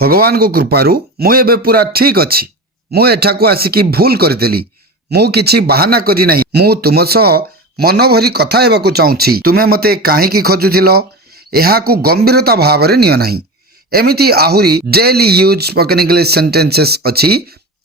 भगवान को कृपारू मु एबे पूरा ठीक अच्छी मु एठाकू आसिकी भूल करदेली मु किछि बहाना करी नाही मु तुम सह मन भरी कथा हेबाकू चाहूछि तुमे मते काहेकि खोजुथिलो एहाकू गंभीरता भावरे नियो नाही एमिति आहुरी daily use spoken English sentences अछि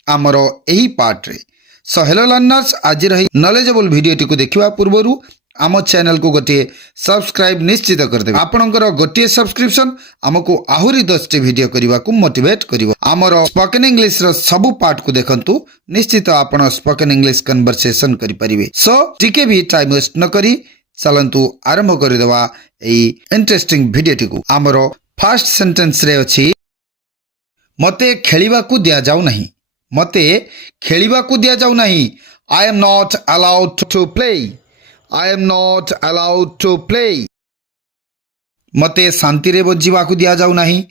आमर एही पार्ट रे सो हेलो लर्नर्स आज रही नॉलेजेबल वीडियो टी को देखिबा पूर्वरु आम चैनल को गोटे सब्सक्राइब निश्चित करदेबे आपनकर गोटे सब्सक्रिप्शन हमको आहुरी 10टी वीडियो करबा को मोटिवेट करिवो आमर स्पोकन इंग्लिश रो सब पार्ट को देखंतु निश्चित आपण स्पोकन इंग्लिश कन्वर्सेशन करि परिबे सो टिके भी टाइम वेस्ट न करी चलंतु आरंभ करि देबा एई इंटरेस्टिंग वीडियो टी को आमर फर्स्ट सेंटेंस रे अछि मते खेलिबा को दिया जाउ नाही मते खेलिबा को दिया जाउ नाही I am not allowed to play I am not allowed to play. मते शांति रे बंचिबा को दिया जाउ नाही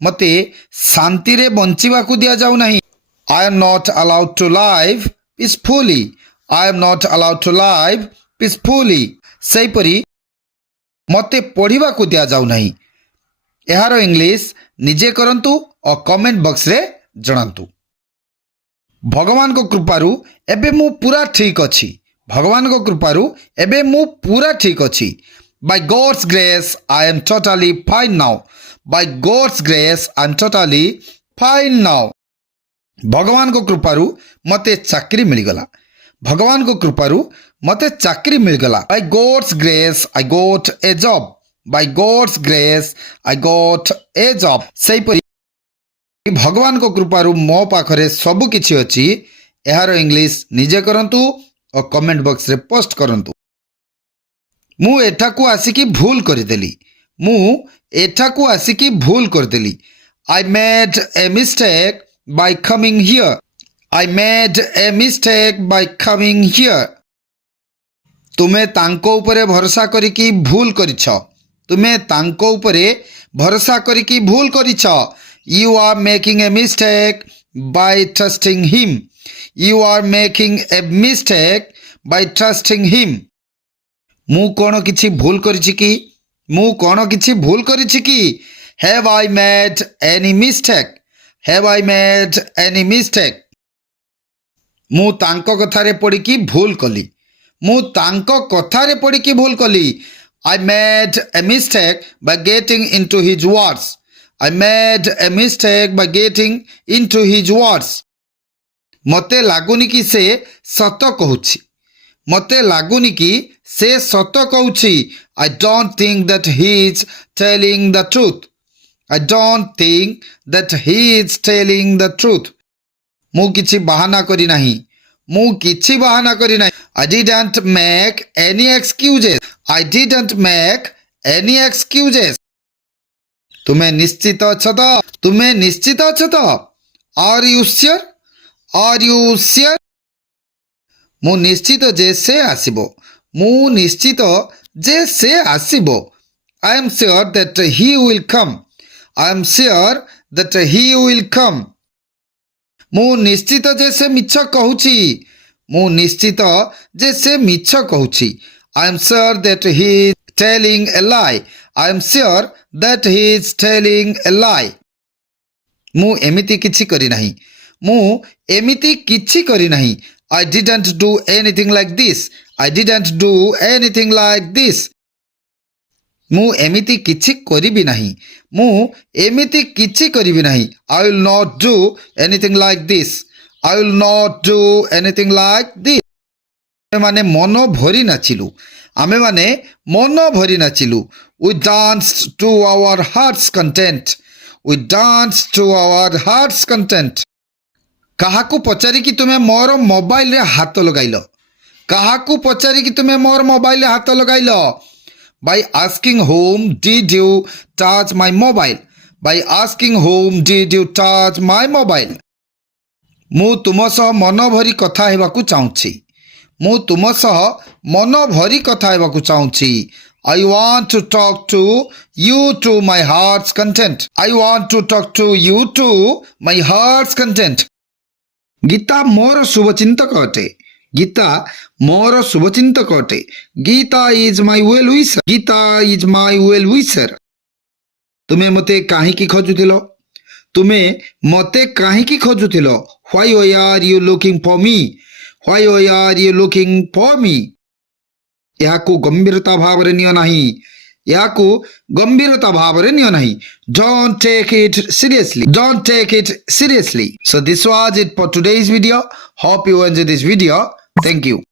मते शांति रे बंचिबा को दिया जाउ नाही I am not allowed to live peacefully. I am not allowed to live peacefully. सही परी मते पढ़िबा को दिया जाउ नाही एहारो इंग्लिश निजे करंतु और कमेंट बॉक्स रे जणांतु भगवान को कृपारू एबे मु पूरा ठीक अछि भगवान को कृपारू एबे मु पूरा ठीक अछि by God's grace I am totally fine now by God's grace I am totally fine now भगवान को कृपारू मते चाकरी मिल गला भगवान को कृपारू मते चाकरी मिल गला by God's grace I got a job by God's grace I got a job सही परी भगवान को कृपारू मो पाखरे सब किछि अछि एहारो इंग्लिश निजे करंतु और कमेंट बॉक्स रे पोस्ट करंतु मु एठाकू आसिकी भूल करदेली मु एठाकू आसिकी भूल करदेली I made a mistake by coming here I made a mistake by coming here तुमे तांको उपरे भरोसा करिकी भूल करिछ तुमे तांको उपरे भरोसा करिकी भूल करिछ you are making a mistake by trusting him You are making a mistake by trusting him. मु कोन किछि भूल करिछि कि मु कोन किछि भूल करिछि कि Have I made any mistake? Have I made any mistake? मु तांको कथारे पड़ी कि भूल कली मु तांको कथारे पड़ी कि भूल कली I made a mistake by getting into his words. I made a mistake by getting into his words. मते लागुनी कि से सत कहूछि मते लागुनी कि से सत कहूछि I don't think that he is telling the truth I don't think that he is telling the truth मु किछि बहाना करी नाही मु किछि बहाना करी नाही I didn't make any excuses I didn't make any excuses तुमे निश्चित अछ त तुमे निश्चित अछ त are you sure Are you sure? मु निश्चित जे से आसीबो मु निश्चित जे से आसीबो I am sure that he will come. I am sure that he will come. मु निश्चित जे से मिछ कहूची मु निश्चित जे से मिछ कहूची I am sure that he is telling a lie. I am sure that he is telling a lie. मु एमिति किछि करी नाही मु एमिति किछि करी नाही I didn't do anything like this. I didn't do anything like this. मु एमिति किछि करिबि नाही मु एमिति किछि करिबि नाही I will not do anything like this. I will not do anything like this. आमे माने मन भरी नाचिलु आमे माने मन भरी नाचिलु We danced to our heart's content. We danced to our heart's content. काहाकू पचारि कि तुमे मोर मोबाइल रे हाथ लगाइलो काहाकू पचारि कि तुमे मोर मोबाइल रे हाथ लगाइलो by asking whom did you touch my mobile by asking whom did you touch my mobile मु तुम सह मन भरी कथा हेबाकू चाहूछि मु तुम सह मन भरी कथा हेबाकू चाहूछि I want to talk to you to my heart's content. I want to talk to you to my heart's content. Gita मोर शुभचिंतक अटे गीता मोर शुभचिंतक अटे Gita is my well wisher Gita is my well wisher तुमे मते काहे की खोजुथिलो ତୁମେ ମୋତେ କାହିଁକି ଖୋଜୁଥିଲ? Why are you looking for me? Why are you looking for me? ଏହାକୁ ଗମ୍ଭୀରତା ଭାବରେ ନିଅ ନାହିଁ। ଏହାକୁ ଗମ୍ଭୀରତା ଭାବରେ ନିଅ ନାହିଁ। Don't take it seriously. Don't take it seriously. So this was it for today's video. Hope you enjoyed this video. Thank you.